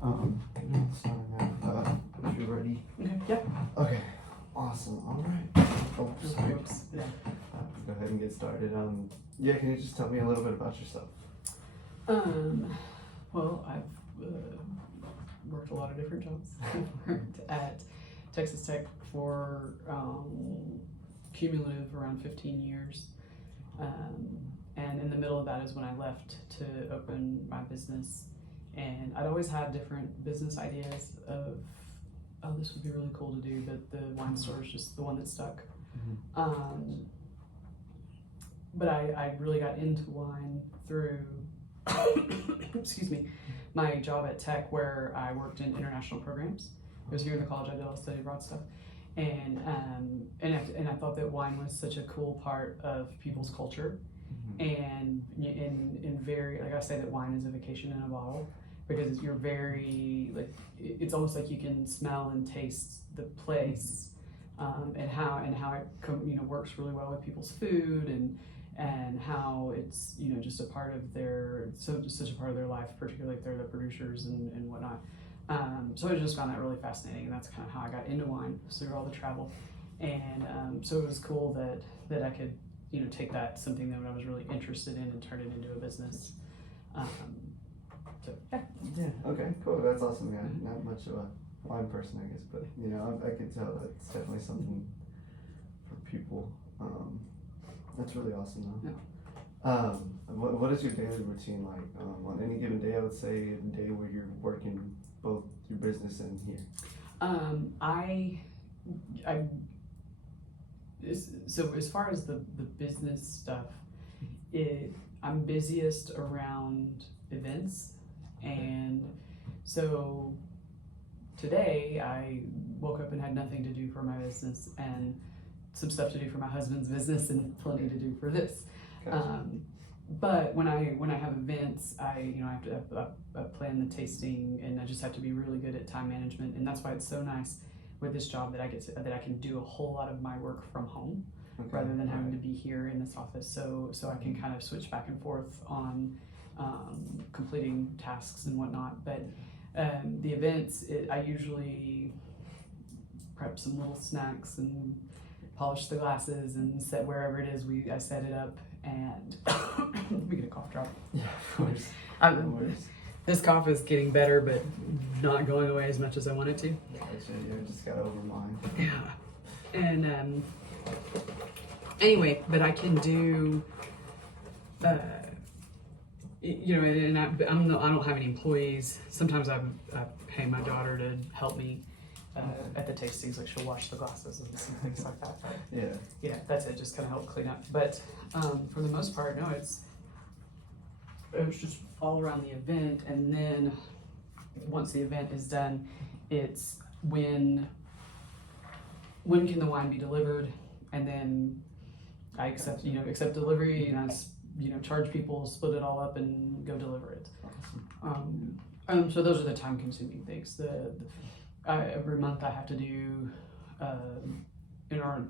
If you're ready. Okay. Yeah. Okay. Awesome. All right. Oh, sorry. Oops. Yeah. Go ahead and get started. Yeah. Can you just tell me a little bit about yourself? Well, I've worked a lot of different jobs. I've worked at Texas Tech for cumulative around 15 years. And in the middle of that is when I left to open my business. And I'd always had different business ideas of, oh, this would be really cool to do, but the wine store is just the one that stuck. But I really got into wine through, excuse me, my job at Tech, where I worked in international programs. It was here in the college. I did all the study abroad stuff. And I thought that wine was such a cool part of people's culture. And in very, like I say, that wine is a vacation in a bottle, because you're very, like, it's almost like you can smell and taste the place, and how it works really well with people's food, and how it's just a part of their, such a part of their life, particularly if they're the producers and whatnot. So I just found that really fascinating, and that's kind of how I got into wine, through all the travel. And so it was cool that I could take that, something that I was really interested in, and turn it into a business. So yeah. Yeah. Okay. Cool. That's awesome. Yeah. Not much of a wine person, I guess, but I can tell that it's definitely something for people. That's really awesome, though. Yeah. What is your daily routine like? On any given day, I would say a day where you're working both your business and here. So as far as the business stuff, I'm busiest around events. And so today I woke up and had nothing to do for my business, and some stuff to do for my husband's business, and plenty to do for this. Gotcha. But when I have events, I have to plan the tasting, and I just have to be really good at time management. And that's why it's so nice with this job that I can do a whole lot of my work from home, rather than having to be here in this office. So I can kind of switch back and forth on completing tasks and whatnot. But the events, I usually prep some little snacks and polish the glasses and set wherever it is I set it up. And we get a cough drop. Yeah, of course. This cough is getting better, but not going away as much as I want it to. Gotcha. I just got over mine. Yeah. And anyway, but I can do, and I don't have any employees. Sometimes I pay my daughter to help me at the tastings, like she'll wash the glasses and things like that. But yeah, that's it. Just kind of help clean up. But for the most part, no, it's just all around the event. And then once the event is done, it's when can the wine be delivered, and then I accept delivery, and I charge people, split it all up, and go deliver it. Awesome. So those are the time-consuming things. Every month I have to do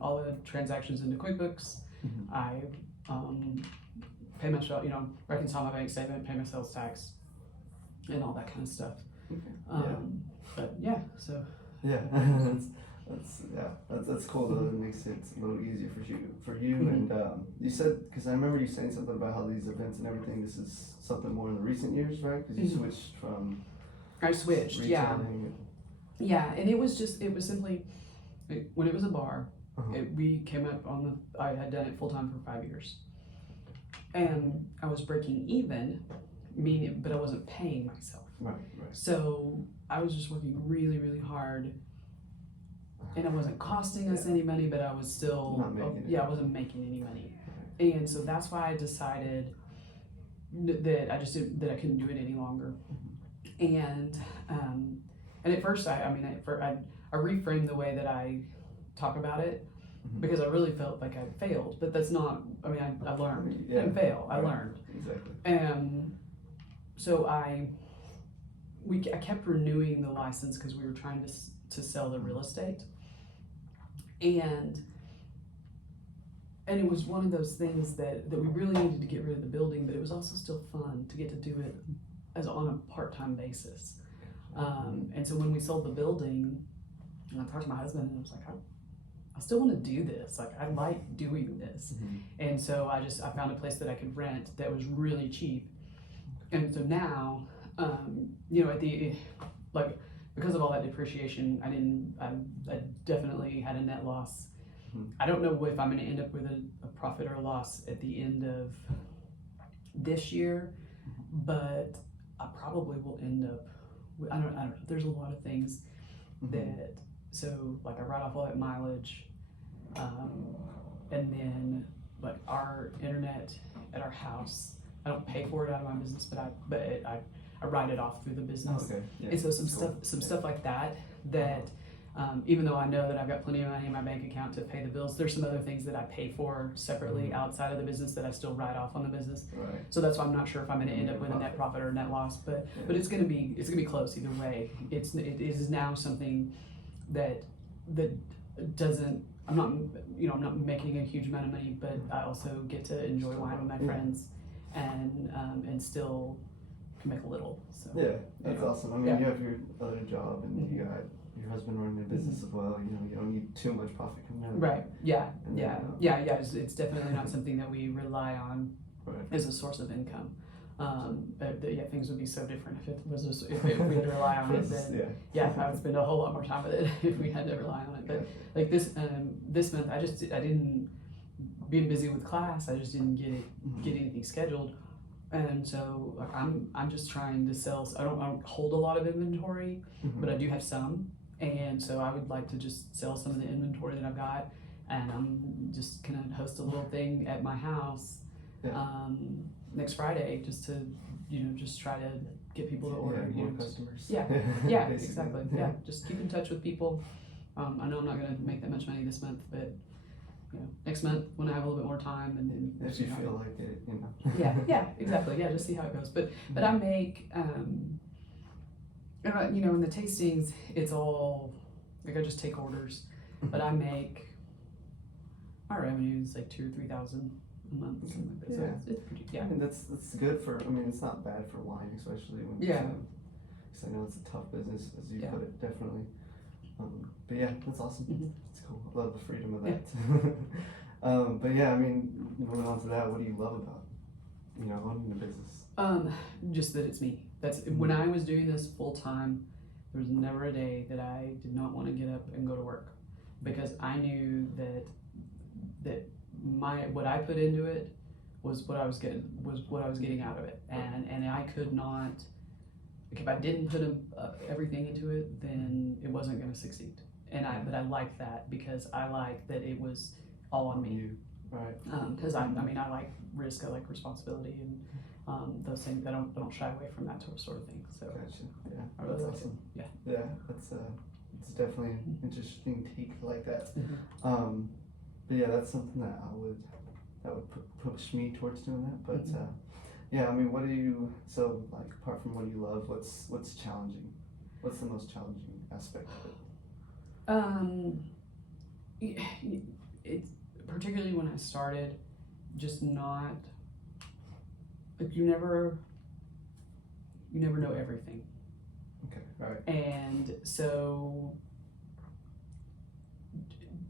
all the transactions into QuickBooks. I pay myself, reconcile my bank statement, pay my sales tax, and all that kind of stuff. Okay. But yeah, so yeah, that's cool though. It makes it a little easier for you. And you said, because I remember you saying something about how these events and everything, this is something more in the recent years, right? Because you switched from. I switched, yeah. Yeah, and it was simply, when it was a bar, we came up I had done it full time for 5 years. And I was breaking even, but I wasn't paying myself. Right. So I was just working really, really hard, and it wasn't costing us any money, but I was still, I wasn't making any money. Right. And so that's why I decided that I couldn't do it any longer. And at first, I reframed the way that I talk about it, because I really felt like I failed. But that's not. I learned. I didn't fail. I learned. Exactly. So I kept renewing the license, because we were trying to sell the real estate, and it was one of those things that we really needed to get rid of the building, but it was also still fun to get to do it as on a part-time basis. And so when we sold the building, and I talked to my husband, and I was like, I still want to do this. Like, I like doing this. And so I found a place that I could rent that was really cheap. And so now, you know, because of all that depreciation, I definitely had a net loss. I don't know if I'm going to end up with a profit or a loss at the end of this year, but I probably will end up with, I don't know, there's a lot of things that, so like I write off all that mileage, and then like our internet at our house, I don't pay for it out of my business, but I write it off through the business. Okay. Yeah. And so some stuff like that, even though I know that I've got plenty of money in my bank account to pay the bills, there's some other things that I pay for separately outside of the business that I still write off on the business. Right. So that's why I'm not sure if I'm going to end up with a net profit or a net loss, but it's going to be close either way. It is now something that doesn't. I'm not making a huge amount of money, but I also get to enjoy wine with my friends, and still can make a little. So yeah, that's awesome. I mean, you have your other job, and you got your husband running a business as well. You know, you don't need too much profit coming out. Right. Yeah. It's definitely not something that we rely on as a source of income. But things would be so different if it was if we had to rely on it. Then I would spend a whole lot more time with it if we had to rely on it. But like this month, I didn't, being busy with class, I just didn't get anything scheduled. And so like, I'm just trying to sell. I don't hold a lot of inventory, but I do have some. And so I would like to just sell some of the inventory that I've got, and I'm just gonna host a little thing at my house next Friday, just to just try to get people to order. More customers. Yeah, exactly. Yeah, just keep in touch with people. I know I'm not gonna make that much money this month, but next month when I have a little bit more time, and then if you feel like it, yeah, exactly. Yeah, just see how it goes. But I make in the tastings, it's all like I just take orders, but I make my revenue is like $2,000 or $3,000 a month, something like that. So it's pretty. Yeah, and that's good for. I mean, it's not bad for wine, especially when. Because I know it's a tough business, as you put it, definitely. But yeah, that's awesome. It's cool. I love the freedom of that. But yeah, I mean, moving on to that, what do you love about owning a business? Just that it's me. That's when I was doing this full time. There was never a day that I did not want to get up and go to work, because I knew that what I put into it was what I was getting out of it, and I could not. Like if I didn't put everything into it, then it wasn't going to succeed. But I like that, because I like that it was all on me. Right. Because I like risk, I like responsibility, and those things. I don't shy away from that sort of thing. So gotcha. Yeah, I really that's like awesome. it. Yeah, it's definitely an interesting take like that. But yeah, that's something that would push me towards doing that. But yeah, I mean, like apart from what you love, what's challenging? What's the most challenging aspect of it? It's particularly when I started, just not like you never know everything. Okay, right. And so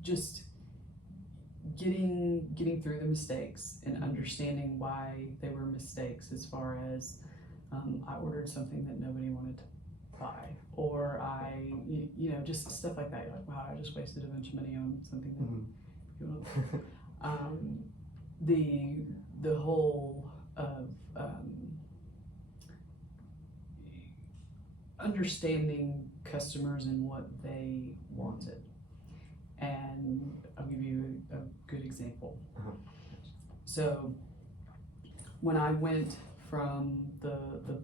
just getting through the mistakes and understanding why they were mistakes, as far as I ordered something that nobody wanted to buy, or I just stuff like that. You're like, wow, I just wasted a bunch of money on something that you want. The whole of understanding customers and what they wanted. And I'll give you a good example. So when I went from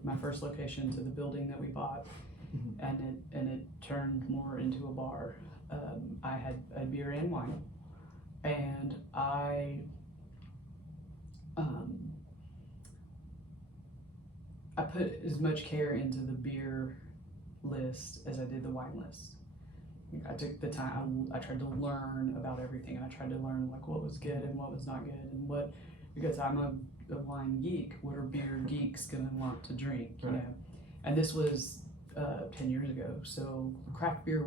my first location to the building that we bought, and it turned more into a bar, I had a beer and wine, and I put as much care into the beer list as I did the wine list. I took the time. I tried to learn about everything, and I tried to learn like what was good and what was not good, and because I'm a wine geek, what are beer geeks gonna want to drink, you know? And this was 10 years ago. So craft beer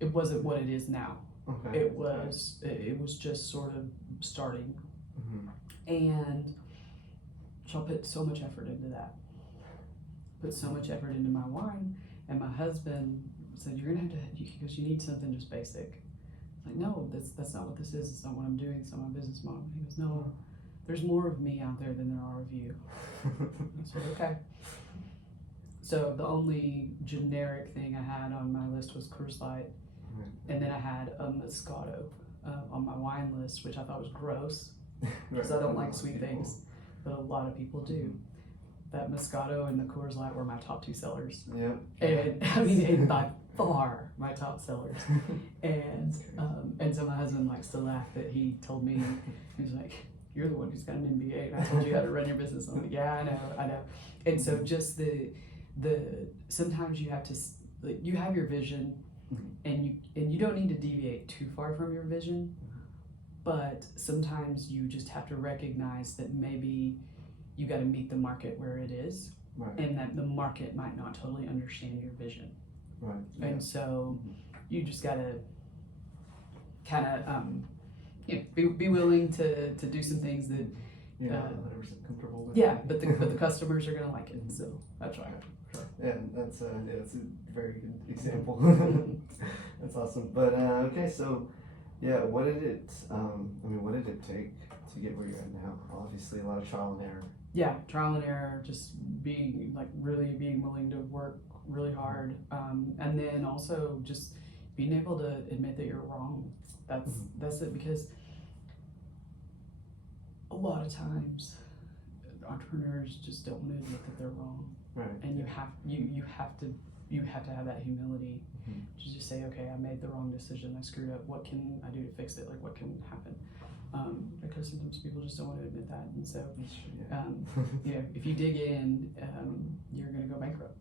wasn't what it is now. Okay. It was just sort of starting, and so I put so much effort into that. Put so much effort into my wine, and my husband said, "You're gonna have to." He goes, "You need something just basic." I'm like, "No, that's not what this is. It's not what I'm doing. It's not my business model." He goes, "No, there's more of me out there than there are of you." I said, "Okay." So the only generic thing I had on my list was Coors Light, and then I had a Moscato on my wine list, which I thought was gross because I don't like sweet things, but a lot of people do. That Moscato and the Coors Light were my top 2 sellers. Yep. And I mean, and by far my top sellers. And so my husband likes to laugh that he told me, he was like, "You're the one who's got an MBA, and I told you how to run your business." I'm like, "Yeah, I know. And so just the sometimes you have to, like, you have your vision, and you don't need to deviate too far from your vision, but sometimes you just have to recognize that maybe you got to meet the market where it is, Right. and that the market might not totally understand your vision. Right. Yeah. And so you just got to kind of be willing to do some things that whatever's comfortable with. but the customers are gonna like it. So that's right. Yeah, that's a very good example. That's awesome. But okay, so yeah, what did it take to get where you're at now? Obviously, a lot of trial and error. Yeah, trial and error, just really being willing to work really hard, and then also just being able to admit that you're wrong. That's it, because a lot of times entrepreneurs just don't want to admit that they're wrong. Right. And you have to have that humility to just say, "Okay, I made the wrong decision. I screwed up. What can I do to fix it? Like, what can happen?" Because sometimes people just don't want to admit that, and so if you dig in, you're going to go bankrupt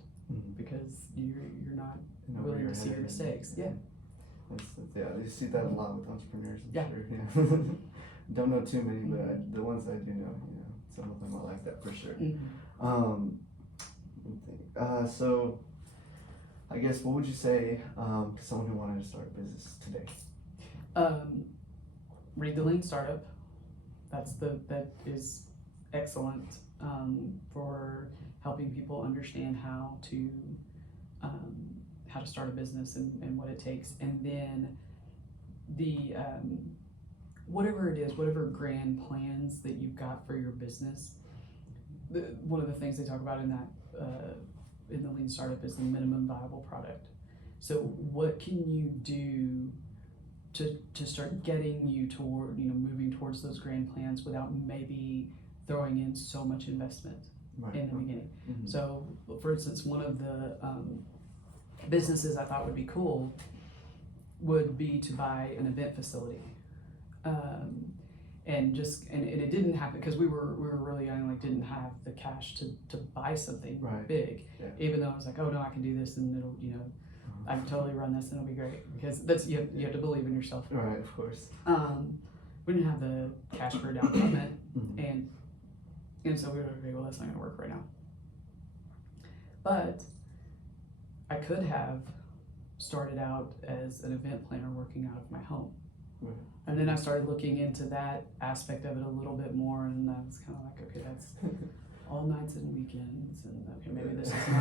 because you're not willing to see your mistakes. Yeah. You see that a lot with entrepreneurs. I'm sure. Yeah. Don't know too many, but the ones I do know, some of them are like that for sure. So I guess what would you say to someone who wanted to start a business today? Read the Lean Startup. That is excellent for helping people understand how to start a business and what it takes, and then the whatever it is, whatever grand plans that you've got for your business. One of the things they talk about in that in the Lean Startup is the minimum viable product. So what can you do to start getting you toward, moving towards those grand plans without maybe throwing in so much investment in the beginning. So for instance, one of the businesses I thought would be cool would be to buy an event facility. And it didn't happen because we were really young, didn't have the cash to buy something big. Yeah. Even though I was like, "Oh no, I can do this, and it'll, I can totally run this, and it'll be great." Because that's you have to believe in yourself. Right, of course. We didn't have the cash for a down payment, and so we were like, "Okay, well, that's not going to work right now." But I could have started out as an event planner working out of my home. Right. And then I started looking into that aspect of it a little bit more, and I was kind of like, "Okay, that's all nights and weekends, and okay,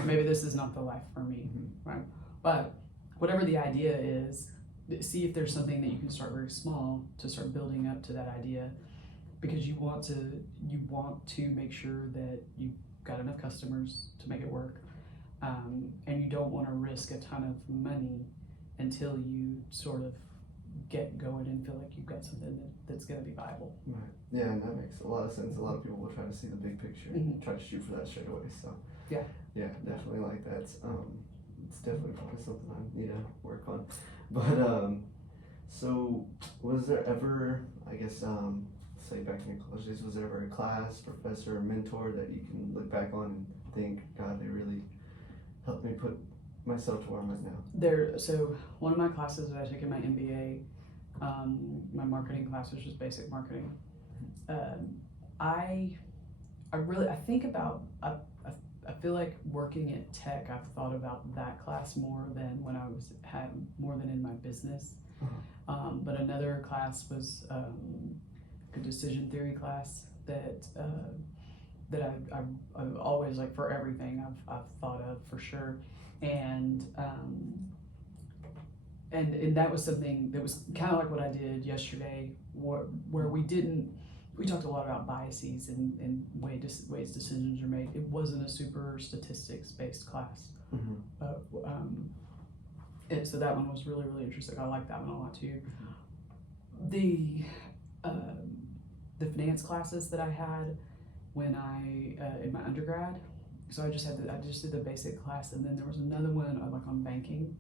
maybe this is not the life for me." Right? But whatever the idea is, see if there's something that you can start very small to start building up to that idea, because you want to make sure that you've got enough customers to make it work, and you don't want to risk a ton of money until you sort of get going and feel like you've got something that's going to be viable. Right. Yeah, and that makes a lot of sense. A lot of people will try to see the big picture and try to shoot for that straight away. So yeah, definitely like that. It's definitely probably something I need to work on. But so was there ever, I guess, say back in your college days, was there ever a class, professor, or mentor that you can look back on and think, "God, they really helped me put myself to where I'm at now"? So one of my classes that I took in my MBA, my marketing class, was just basic marketing. I think about a feel like working at Tech, I've thought about that class more than when I had more than in my business. But another class was a decision theory class that I've always, like, for everything I've thought of for sure, and that was something that was kind of like what I did yesterday, where we talked a lot about biases and ways decisions are made. It wasn't a super statistics based class. And so that one was really, really interesting. I like that one a lot too. The finance classes that I had when I in my undergrad, so I just did the basic class, and then there was another one like on banking,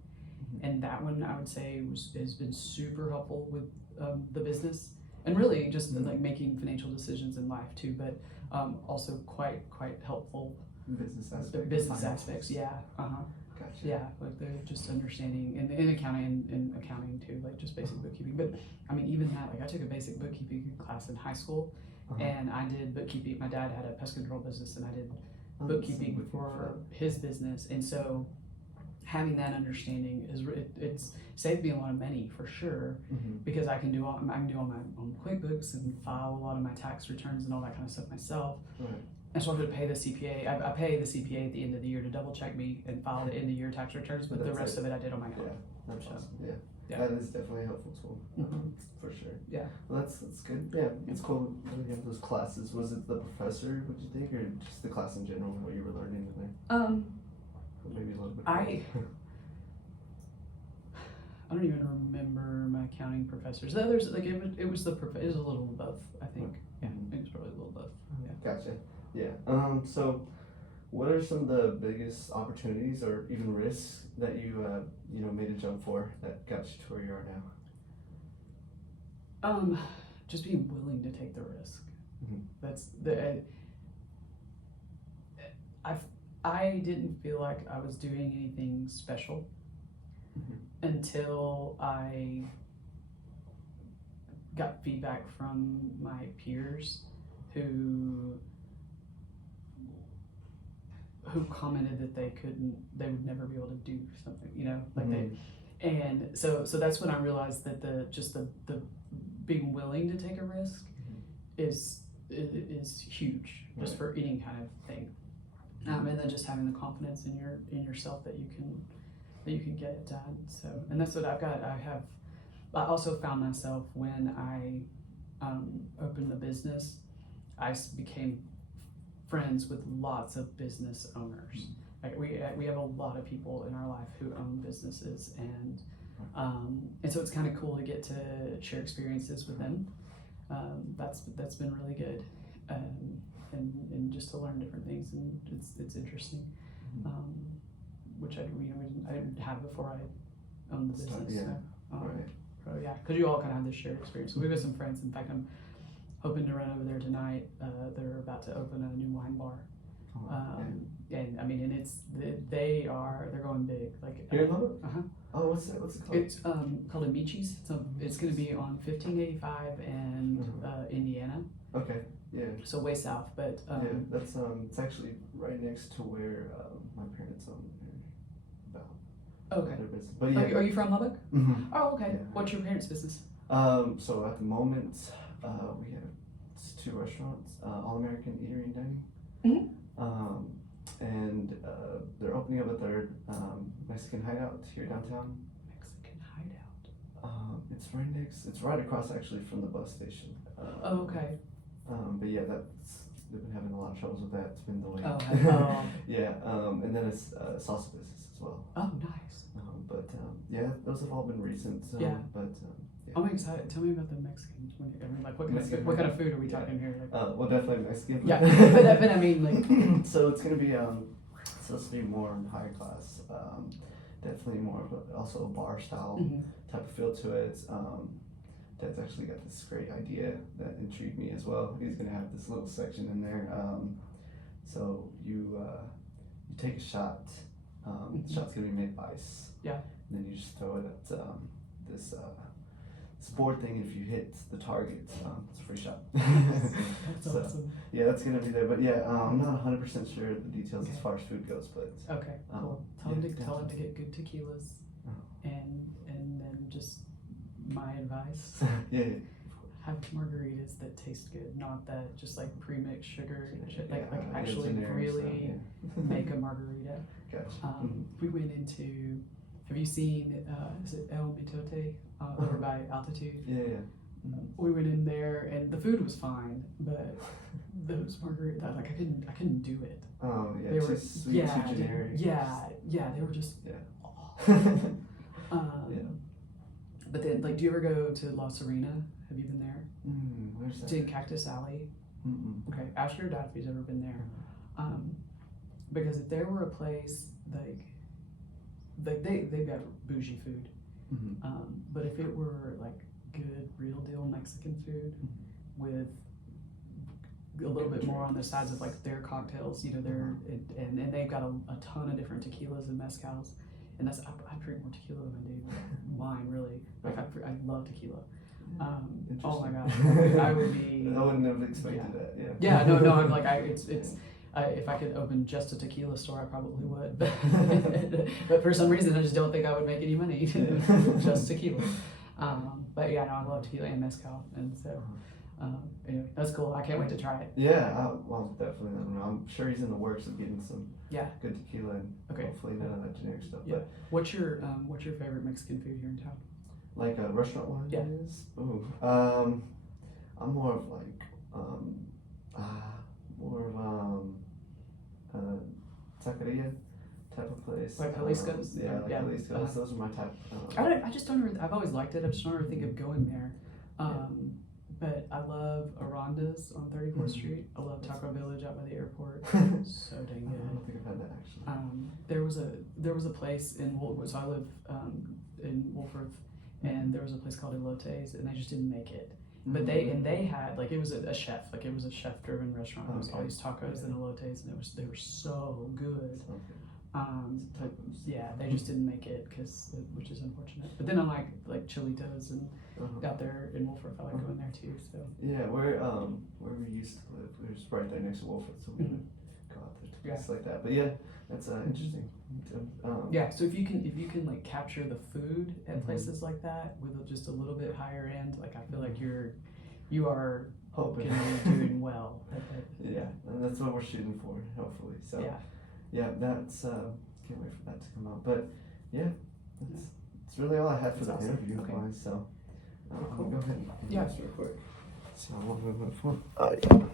and that one I would say has been super helpful with the business, and really just like making financial decisions in life too, but also quite helpful. Business aspects, yeah. Gotcha. Yeah, like the just understanding in accounting too, like just basic bookkeeping. But I mean, even that, like I took a basic bookkeeping class in high school, and I did bookkeeping. My dad had a pest control business, and I did bookkeeping for his business, and so having that understanding it's saved me a lot of money for sure, because I can do all my own QuickBooks and file a lot of my tax returns and all that kind of stuff myself. Right. And so I have to pay the CPA. I pay the CPA at the end of the year to double check me and file the end of year tax returns, but the rest of it I did on my own. Yeah, that's awesome. Yeah. That is definitely a helpful tool, for sure. Yeah. Well, that's good. Yeah, it's cool that you have those classes. Was it the professor, would you think, or just the class in general, what you were learning in there? Maybe a little bit. I don't even remember my accounting professors. The others, like it was a little of both, I think. Yeah, it was probably a little both. Yeah. Gotcha. Yeah. So, what are some of the biggest opportunities or even risks that you made a jump for that got you to where you are now? Just being willing to take the risk. That's I didn't feel like I was doing anything special until I got feedback from my peers who commented that they would never be able to do something, and so that's when I realized that the being willing to take a risk is huge, just for any kind of thing, and then just having the confidence in yourself that you can get it done. So, and that's what I've got. I also found myself when I opened the business, I became friends with lots of business owners. Like we have a lot of people in our life who own businesses, and so it's kind of cool to get to share experiences with them. That's been really good, and just to learn different things, and it's interesting, which I didn't have before I owned the business. Yeah. Right. So yeah, because you all kind of have this shared experience. So we've got some friends. In fact, I'm hoping to run over there tonight. They're about to open a new wine bar, and I mean, and they're going big. Like here in Lubbock? Oh, what's it called? It's called Amici's. It's going to be on 1585 and Indiana. Okay. Yeah. So way south, but yeah, that's it's actually right next to where my parents own their business. But yeah. Are you from Lubbock? Oh, okay. Yeah. What's your parents' business? So at the moment, we have 2 restaurants, All American Eatery and Dining, and they're opening up a 3rd Mexican hideout here downtown. Mexican hideout. It's right across actually from the bus station. Okay. But yeah, they've been having a lot of troubles with that. It's been delayed. Oh. Yeah. And then it's salsa business as well. Oh, nice. But yeah, those have all been recent. Yeah. But yeah. I'm excited. Tell me about the Mexicans. Like, what kind of food are we talking here? Like, well, definitely Mexican. Yeah, but I mean, like. So it's gonna be supposed to be more higher class. Definitely more of also a bar style type of feel to it. Dad's actually got this great idea that intrigued me as well. He's gonna have this little section in there. So you take a shot. The shot's gonna be made of ice. Yeah. And then you just throw it at this sport thing. If you hit the target, it's a free shot. That's So, awesome. yeah, that's gonna be there. But yeah, I'm not 100% sure the details as far as food goes. But Okay, cool. Tell yeah, him to definitely. get good tequilas, Oh. and then just my advice: yeah, have margaritas that taste good, not that just like pre-mixed sugar and shit. Like yeah, actually generic really stuff, yeah. make a margarita. Gotcha. We went into. Have you seen? Is it El Mitote over by Altitude? Yeah. We went in there and the food was fine, but those margaritas, like I couldn't do it. Oh yeah, They were too sweet, too generic. Yeah, they were just. Yeah. Yeah. But then, like, do you ever go to La Serena? Have you been there? Where's It's that? in Cactus Alley. Mm-mm. Okay, ask your dad if he's ever been there. Because if there were a place like they've got bougie food, but if it were like good real deal Mexican food with a little bit more on the sides of like their cocktails, you know, and they've got a ton of different tequilas and mezcals, and that's I drink more tequila than I do wine, really. Like I love tequila. Oh my gosh, I would be. I wouldn't have expected that. Yeah. Yeah, no, I'm like it's. If I could open just a tequila store, I probably would. But for some reason, I just don't think I would make any money just tequila. But yeah, no, I love tequila and mezcal, and so anyway, that's cool. I can't wait to try it. Yeah, well, definitely. I don't know. I'm sure he's in the works of getting some Yeah. good tequila and hopefully none of that generic stuff. Yeah. But What's your favorite Mexican food here in town? like a restaurant wise, Yeah. is? Ooh, I'm more of like taqueria type of place. Like Jalisco's? Yeah, like Yeah. Jalisco's. Those are my type. I just don't ever, I've always liked it. I just don't ever think of going there. But I love Aranda's on 34th Street. I love Taco Village out by the airport. So dang I good. don't think I've had that actually. There was a place in so I live in Wolford, and there was a place called Elotes, and they just didn't make it. But they had like it was a chef, like it was a chef driven restaurant. It was all these tacos and elotes, and they were so good. Yeah, they just didn't make it which is unfortunate. But then I like Chilitos and out there in Wolford, I like going there too. So yeah, where we used to live, we were just right there next to Wolford, so we would go out there to places like that. But yeah, that's interesting. Yeah, so if you can like capture the food at places like that with just a little bit higher end, like I feel like you are hoping doing well. Yeah, and that's what we're shooting for, hopefully. So yeah, that's can't wait for that to come out. But yeah, that's really all I had for the awesome. interview Okay. wise. So Cool. go ahead and Yeah. real quick. So what we went for. Oh yeah.